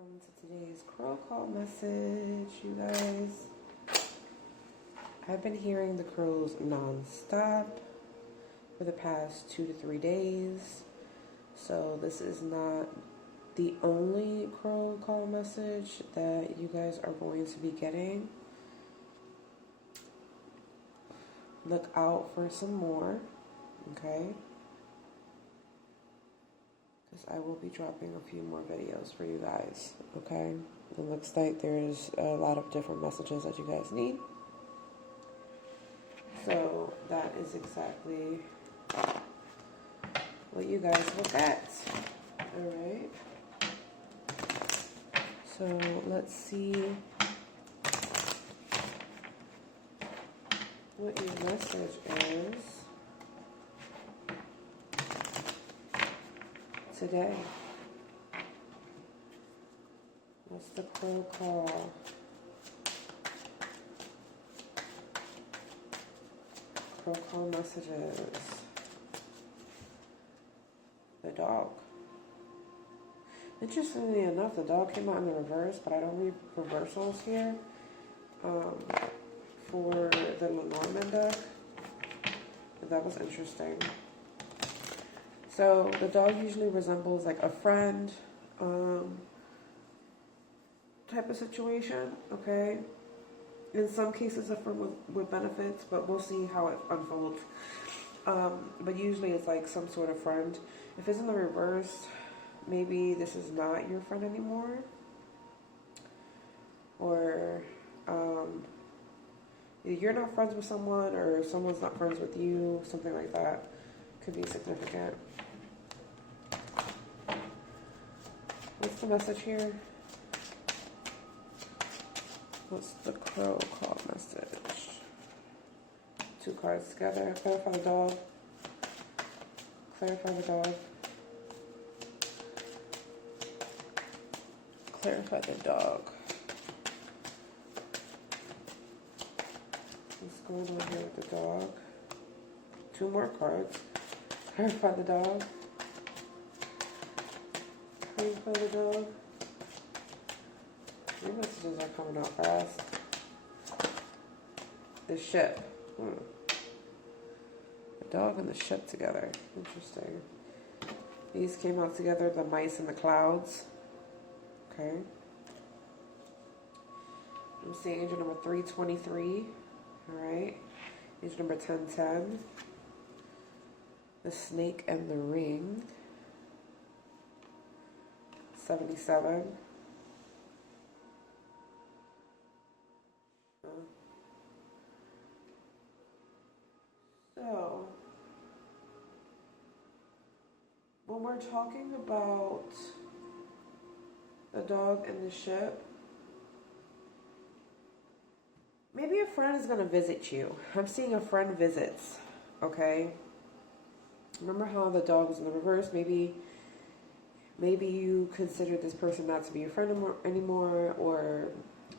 Welcome to today's crow call message, you guys. I've been hearing the crows non-stop for the past 2 to 3 days, so this is not the only crow call message that you guys are going to be getting. Look out for some more, okay? Because I will be dropping a few more videos for you guys, okay? It looks like there's a lot of different messages that you guys need. So that is exactly what you guys look at. Alright. So let's see what your message is today. What's the crow call? Crow call messages. The dog. Interestingly enough, the dog came out in the reverse, but I don't read reversals here for the Lenormand deck. That was interesting. So the dog usually resembles like a friend type of situation, okay? In some cases a friend with benefits, but we'll see how it unfolds. But usually it's like some sort of friend. If it's in the reverse, maybe this is not your friend anymore. Or either you're not friends with someone or someone's not friends with you, something like that could be significant. What's the message here? What's the crow call message? 2 cards together. Clarify the dog. Clarify the dog. Clarify the dog. What's going on here with the dog? 2 more cards. Clarify the dog. Clarify the dog. Your messages are coming out fast. The ship. The dog and the ship together. Interesting. These came out together, the mice and the clouds. Okay. I'm seeing angel number 323. Alright. Angel number 1010. The snake and the ring. 77. So, when we're talking about the dog and the ship, maybe a friend is going to visit you. I'm seeing a friend visits, okay? Remember how the dog was in the reverse? Maybe you consider this person not to be your friend anymore, or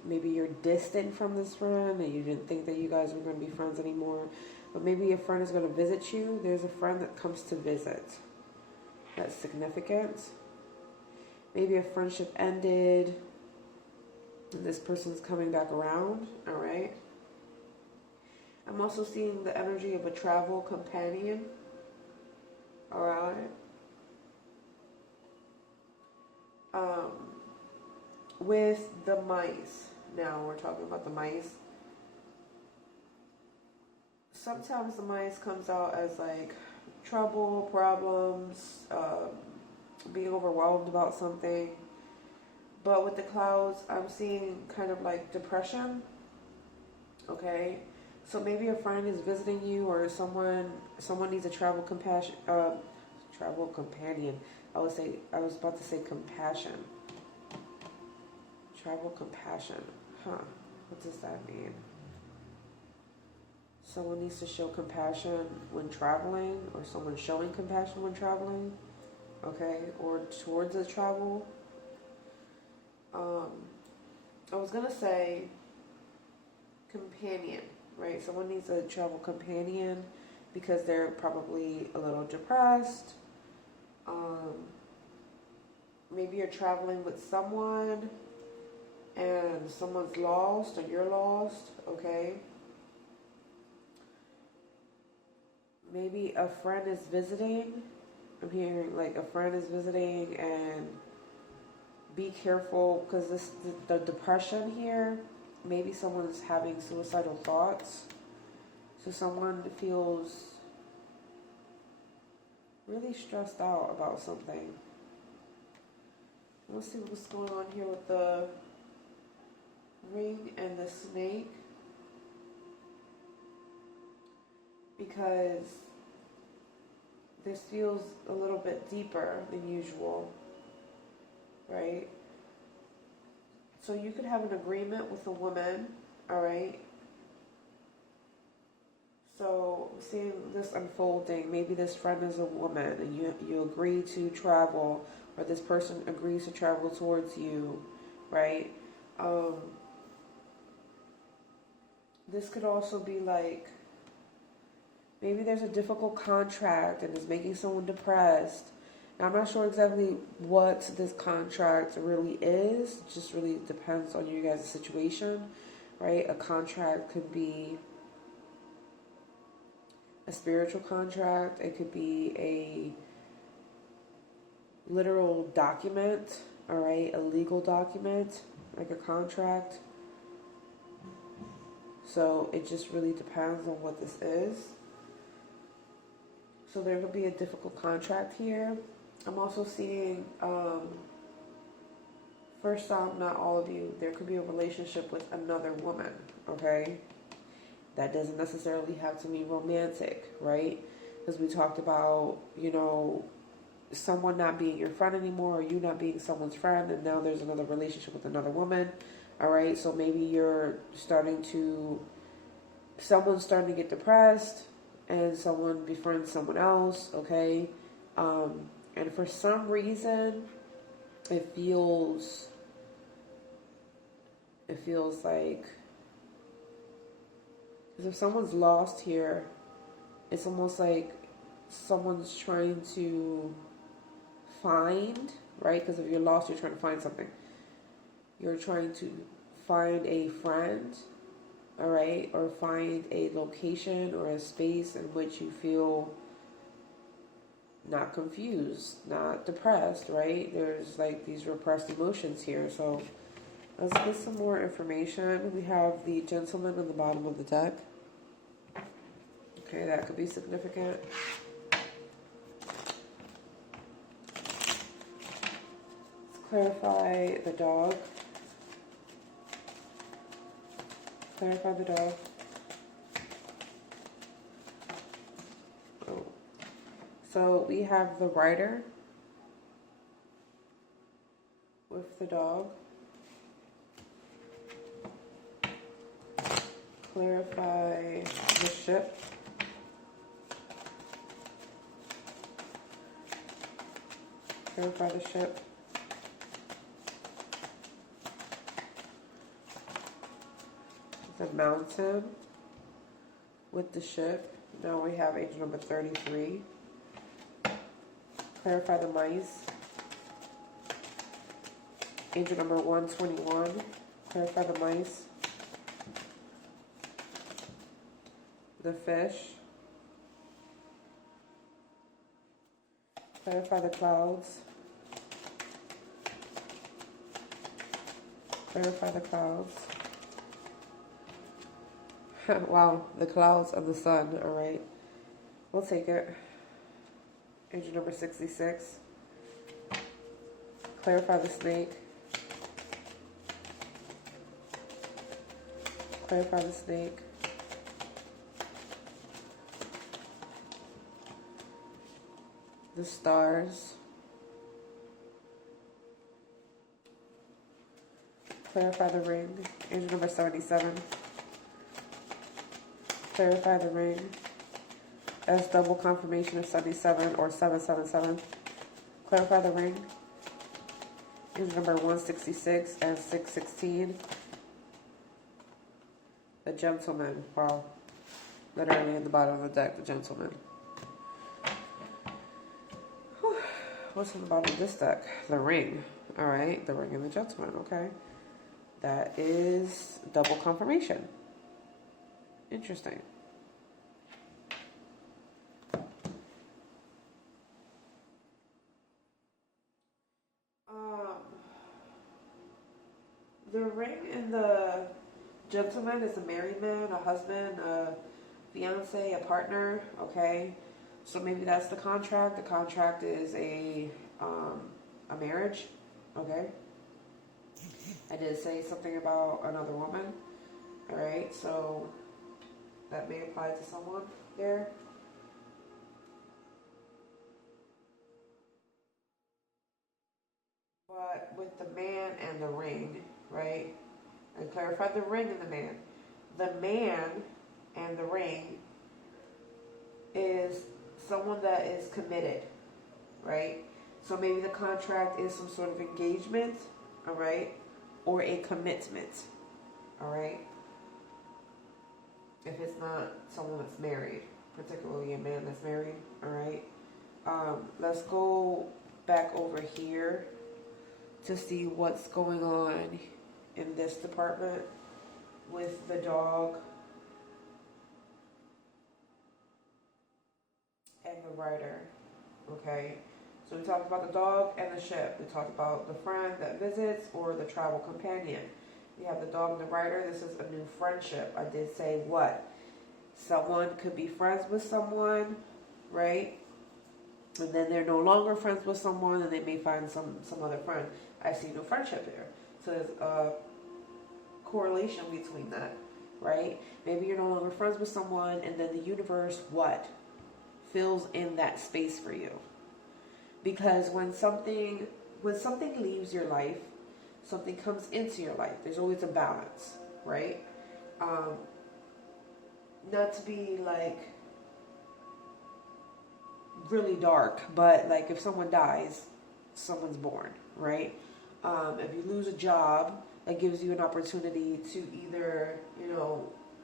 maybe you're distant from this friend and you didn't think that you guys were going to be friends anymore. But maybe a friend is going to visit you. There's a friend that comes to visit. That's significant. Maybe a friendship ended and this person's coming back around. All right. I'm also seeing the energy of a travel companion. All right. With the mice. Now we're talking about the mice. Sometimes the mice comes out as like trouble, problems, being overwhelmed about something. But with the clouds, I'm seeing kind of like depression. Okay, so maybe a friend is visiting you, or someone needs a travel companion. I was about to say compassion. Travel compassion. Huh? What does that mean? Someone needs to show compassion when traveling, or someone showing compassion when traveling, okay, or towards the travel. I was gonna say companion, right? Someone needs a travel companion because they're probably a little depressed, maybe you're traveling with someone and someone's lost or you're lost, okay? Maybe a friend is visiting. I'm hearing like a friend is visiting, and be careful because the depression here, maybe someone's having suicidal thoughts. So someone feels really stressed out about something. Let's see what's going on here with the ring and the snake. Because this feels a little bit deeper than usual, right? So you could have an agreement with a woman, all right? So seeing this unfolding, maybe this friend is a woman and you agree to travel, or this person agrees to travel towards you, right? This could also be like, maybe there's a difficult contract and it's making someone depressed. Now, I'm not sure exactly what this contract really is. It just really depends on you guys' situation, right? A contract could be a spiritual contract. It could be a literal document, all right? A legal document, like a contract. So it just really depends on what this is. So there could be a difficult contract here. I'm also seeing, first off, not all of you, there could be a relationship with another woman, okay? That doesn't necessarily have to be romantic, right? Because we talked about, you know, someone not being your friend anymore, or you not being someone's friend, and now there's another relationship with another woman, all right? So maybe someone's starting to get depressed, and someone befriends someone else, okay? And for some reason, it feels like, because if someone's lost here, it's almost like someone's trying to find, right? Because if you're lost, you're trying to find something. You're trying to find a friend, all right? Or find a location or a space in which you feel not confused, not depressed, right? There's like these repressed emotions here. So let's get some more information. We have the gentleman on the bottom of the deck. Okay, that could be significant. Let's clarify the dog. Clarify the dog. Oh. So we have the rider with the dog. Clarify the ship. Clarify the ship. The mountain with the ship. Now we have angel number 33. Clarify the mice. Angel number 121. Clarify the mice. The fish. Clarify the clouds. Clarify the clouds. Wow, the clouds of the sun, all right. We'll take it. Angel number 66. Clarify the snake. Clarify the snake. The stars. Clarify the ring. Angel number 77. Clarify the ring as double confirmation of 77 or 777. Clarify the ring. Angel number 166 and 616. The gentleman. Wow. Literally in the bottom of the deck, the gentleman. what's on the bottom of this deck? The ring. All right, the ring and the gentleman. Okay, that is double confirmation. Interesting. The ring and the gentleman is a married man, a husband, a fiance, a partner. Okay, so maybe that's the contract. The contract is a marriage. Okay, I did say something about another woman. All right, so that may apply to someone there. But with the man and the ring, right? I clarified the ring and the man. The man and the ring is someone that is committed, right? So maybe the contract is some sort of engagement, all right? Or a commitment, all right? If it's not someone that's married, particularly a man that's married, all right? Let's go back over here to see what's going on in this department with the dog and the rider. Okay, so we talked about the dog and the ship. We talked about the friend that visits or the travel companion. We have the dog and the rider. This is a new friendship. I did say what? Someone could be friends with someone, right? And then they're no longer friends with someone and they may find some other friend. I see no friendship there. So there's a correlation between that, right? Maybe you're no longer friends with someone and then the universe, what? Fills in that space for you. Because when something leaves your life, something comes into your life, there's always a balance, right? Not to be like really dark, but like if someone dies, someone's born, right? If you lose a job, that gives you an opportunity to either,